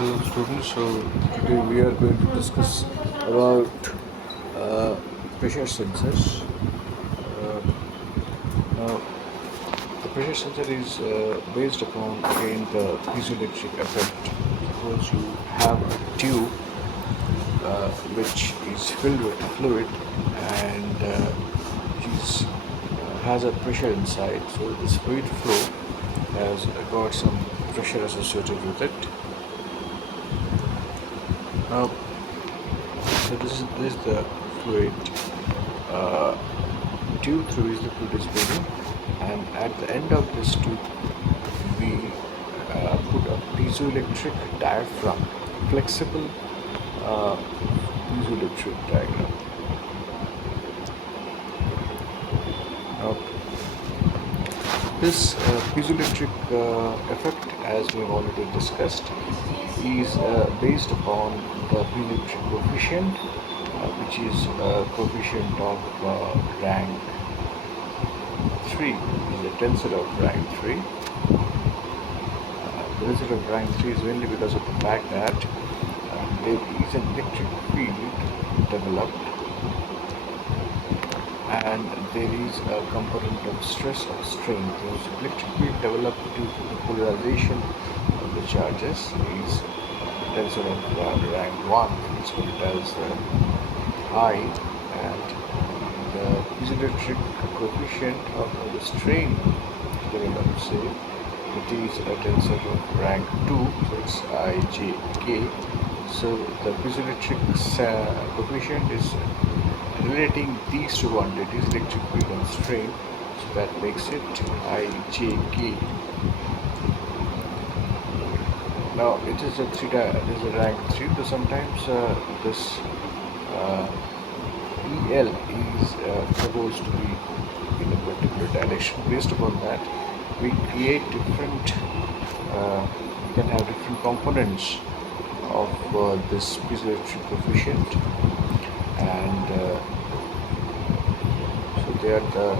Hello students, so today we are going to discuss about uh, pressure sensors. Uh, Now the pressure sensor is based upon again the piezoelectric effect. Suppose you have a tube which is filled with fluid and has a pressure inside, so this fluid flow has got some pressure associated with it. Now so this is the fluid uh, tube through which the fluid is moving, and at the end of this tube we put a piezoelectric diaphragm, flexible uh, piezoelectric diagram. Now this piezoelectric effect, as we have already discussed, is based upon the piezoelectric coefficient, which is a coefficient of rank 3, is a tensor of rank 3. The tensor of rank 3 is mainly because of the fact that there is an electric field developed and there is a component of stress or strain. Those electric field developed due to the polarization of the charges is tensor of rank 1, is called as I, and the piezoelectric coefficient of the strain developed, say it is a tensor of rank 2, so it's IJK. So the piezoelectric coefficient is relating these two quantities, electric field and strain, so that makes it IJK. Now it is a rank 3, so sometimes this EL is supposed to be in a particular direction. Based upon that, we create different, we can have different components of this piezoelectric coefficient, and so they are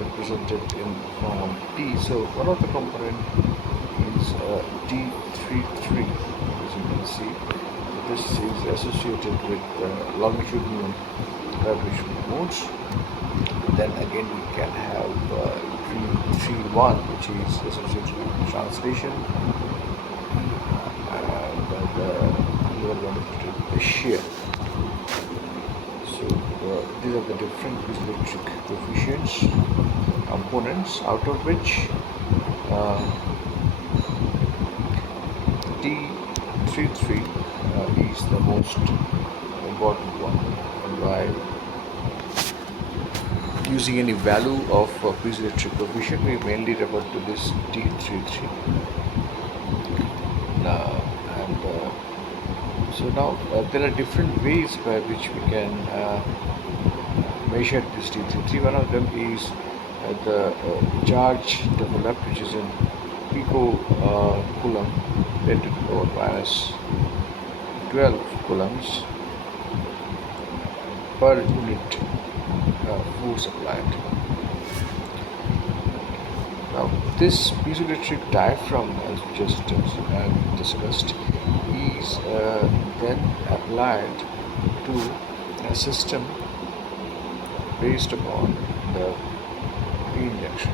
represented in form of T. So one of the component is T33, as you can see. This is associated with longitudinal gravitational modes. Then again we can have T31, which is associated with translation, and the other one is with shear. So these are the different piezoelectric coefficients components, out of which T33 is the most important one. And by using any value of piezoelectric coefficient, we mainly refer to this T33. So now there are different ways by which we can measure this T33. One of them is the charge developed, which is in picocoulomb 10 to the power minus 12 coulombs per unit force applied. Now this piezoelectric diaphragm, as we just discussed, is then applied to a system based upon the P-injection,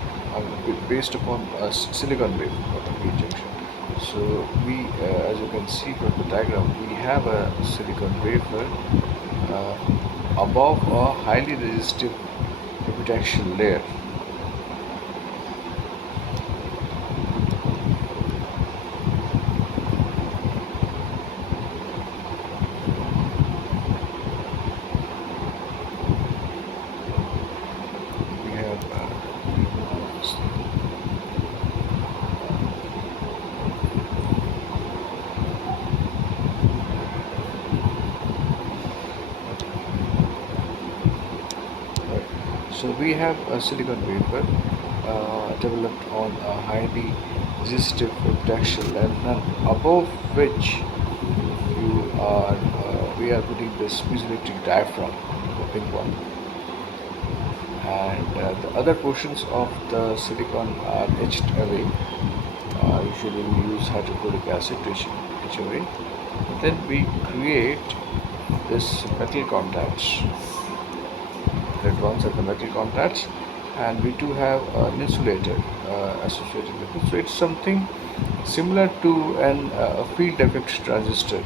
based upon a silicon wafer P-injection. So we, as you can see from the diagram, we have a silicon wafer above a highly resistive epitaxial layer. We have So we have a silicon wafer developed on a highly resistive epitaxial layer, and above which we are putting this piezoelectric diaphragm, the pink one. and the other portions of the silicon are etched away. Usually we use hydrochloric acid to etch away. Then we create this metal contacts. Red ones are the metal contacts, and we do have an insulator associated with it. So it's something similar to a field effect transistor.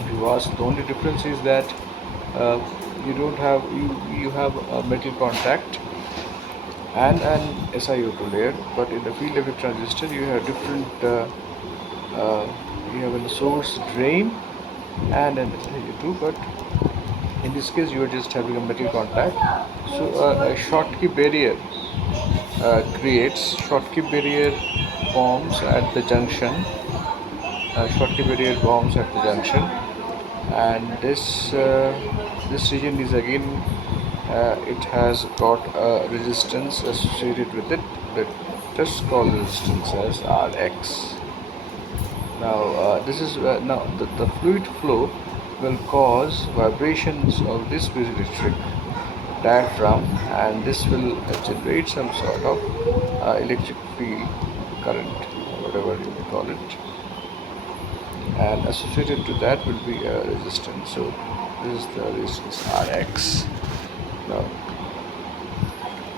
If you ask, the only difference is that uh, you have a metal contact and an SiO2 layer, but in the field effect transistor you have different. Uh, you have a source drain and an SiO2, but in this case you are just having a metal contact. So a Schottky barrier creates. Schottky barrier forms at the junction. Schottky barrier forms at the junction, and this region is again it has got a resistance associated with it. Let us call resistance as Rx. Now this is now the fluid flow will cause vibrations of this piezoelectric diaphragm, and this will generate some sort of electric field current, whatever you may call it, and associated to that will be a resistance. So this is the resistance Rx. Now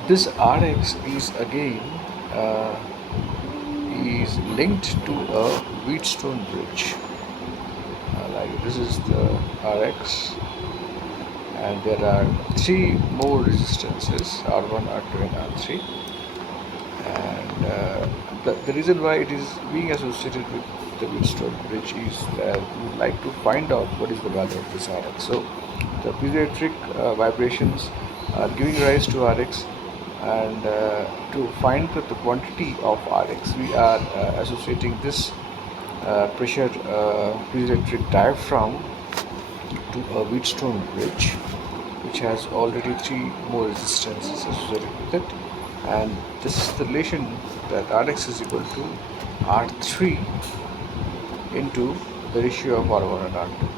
this Rx is again uh, is linked to a Wheatstone bridge. Like this is the Rx, and there are three more resistances, R1, R2 and R3, and the reason why it is being associated with the Wheatstone bridge is that we would like to find out what is the value of this Rx. So the piezoelectric vibrations are giving rise to Rx, and to find the quantity of Rx we are associating this pressure piezoelectric diaphragm to a Wheatstone bridge, which has already three more resistances associated with it, and this is the relation that Rx is equal to R3 into the ratio of R1 and R2.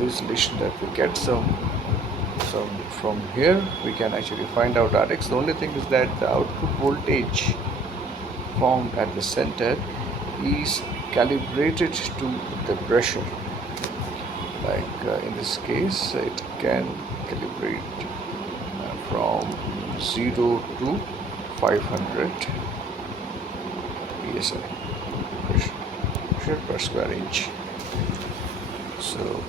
This relation that we get from here, we can actually find out Rx. The only thing is that the output voltage formed at the center is calibrated to the pressure. Like in this case, it can calibrate from 0 to 500 psi pressure per square inch. So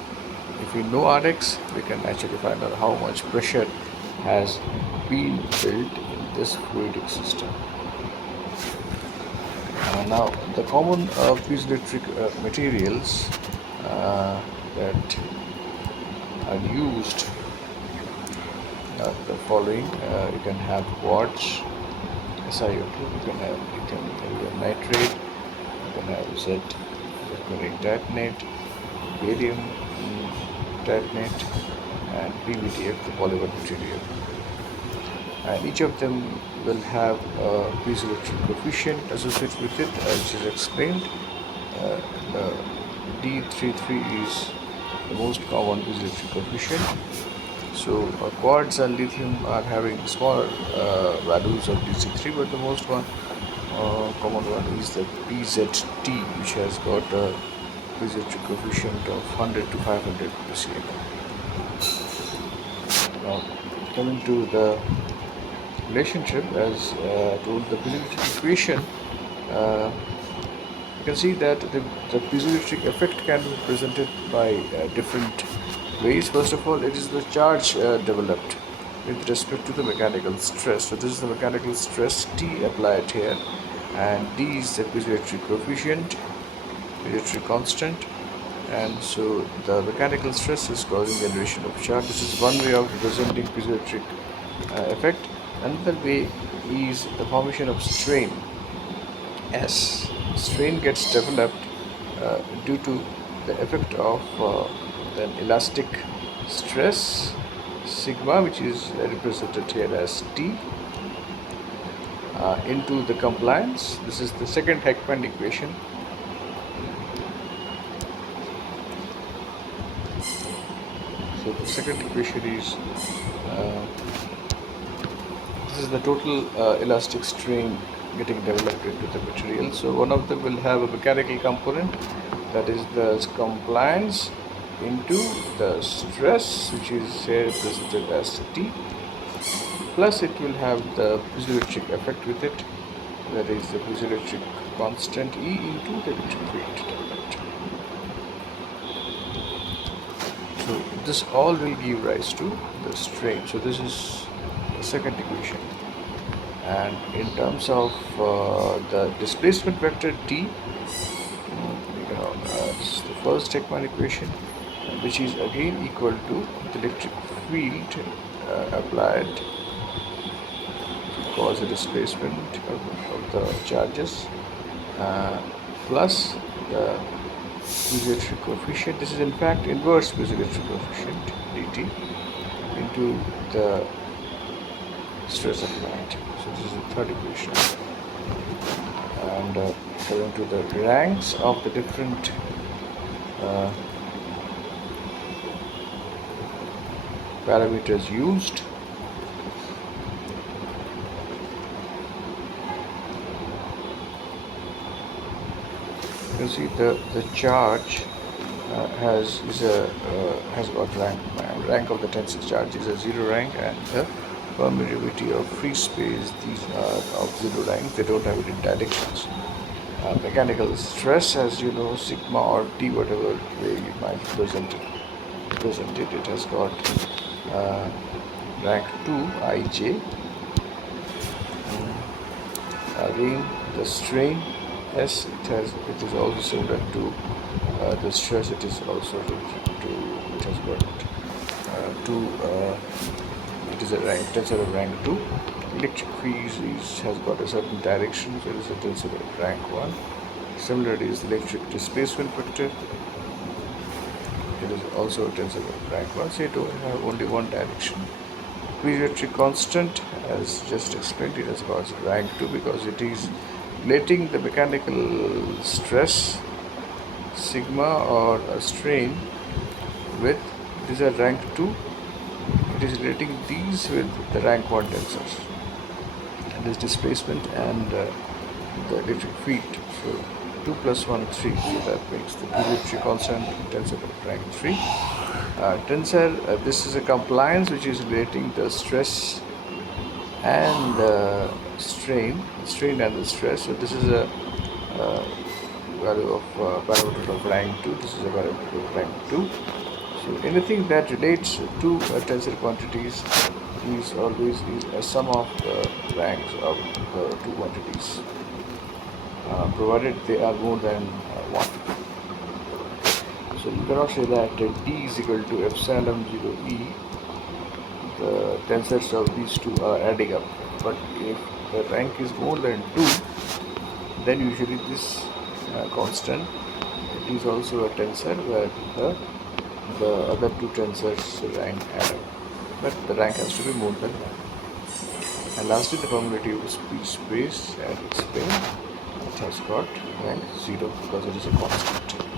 if we know Rx, we can actually find out how much pressure has been built in this fluidic system. Now the common piezoelectric materials that are used are the following. You can have quartz, SiO2, you can have lithium nitrate, you can have zirconium titanate, barium titanate, and PVDF, the polymer material. And each of them will have a piezoelectric coefficient associated with it, as is explained. The D33 is the most common piezoelectric coefficient. So quartz and lithium are having smaller values of DC3, but the most common one is the PZT, which has got a piezoelectric coefficient of 100 to 500 PCM. Now, coming to the relationship, as told the piezoelectric equation, you can see that the piezoelectric effect can be represented by different ways. First of all, it is the charge developed with respect to the mechanical stress. So this is the mechanical stress T applied here, and D is the piezoelectric coefficient, piezoelectric constant, and so the mechanical stress is causing generation of charge. This is one way of representing piezoelectric effect. Another way is the formation of strain. S. Strain gets developed due to the effect of an elastic stress sigma, which is represented here as T, into the compliance. This is the second Heckman equation. So the second equation is is the total elastic strain getting developed into the material. So one of them will have a mechanical component, that is the compliance into the stress, which is here represented as T, plus it will have the piezoelectric effect with it, that is the piezoelectric constant E into the electric field developed. So this all will give rise to the strain. So this is the second equation. And in terms of the displacement vector D, this is the first Ekman equation, which is again equal to the electric field applied to cause a displacement of the charges plus the piezoelectric coefficient. This is in fact inverse piezoelectric coefficient dt into the stress applied. So this is the third equation. And according to the ranks of the different parameters used, you can see the charge has got rank of the tensile charge is a 0 rank, and the permittivity of free space, these are of 0 rank, they don't have any directions. Mechanical stress, as you know, sigma or T, whatever way you might present it, it has got rank 2 Ij. Again, the strain S, it is also similar to the stress. It is also it has got it is a rank tensor of rank 2. Electric field has got a certain direction, so it is a tensor of rank 1. Similarly is the electric displacement vector. It is also a tensor of rank 1, so it will have only one direction. Piezoelectric constant, as just explained, it has got rank 2 because it is relating the mechanical stress sigma or a strain with, these are rank 2, it is relating these with the rank 1 tensors, and this displacement and the electric field. So 2 plus 1 3, so that makes the piezoelectric constant tensor of rank 3. Tensor, this is a compliance which is relating the stress and the strain and the stress. So this is a value of parameter of rank 2, this is a parameter of rank 2. So anything that relates to tensor quantities is always a sum of the ranks of the two quantities, provided they are more than 1. So you cannot say that D is equal to epsilon 0 E, the tensors of these two are adding up. But if the rank is more than 2, then usually this constant, it is also a tensor where the other two tensors rank add up. But the rank has to be more than 1. And lastly, the permittivity of free space, as explained, it has got rank 0 because it is a constant.